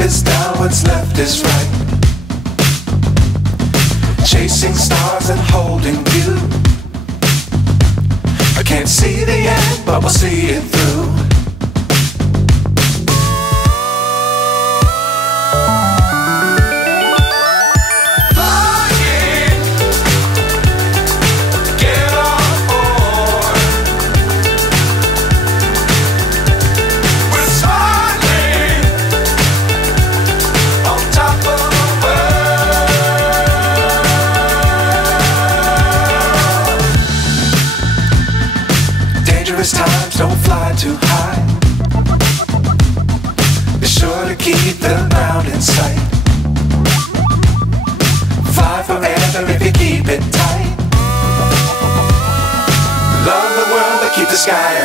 is down, what's left is right. Chasing stars and holding you. I can't see the end, but we'll see it through. Dangerous times, don't fly too high. Be sure to keep the ground in sight. Fly forever if you keep it tight. Love the world, but keep the sky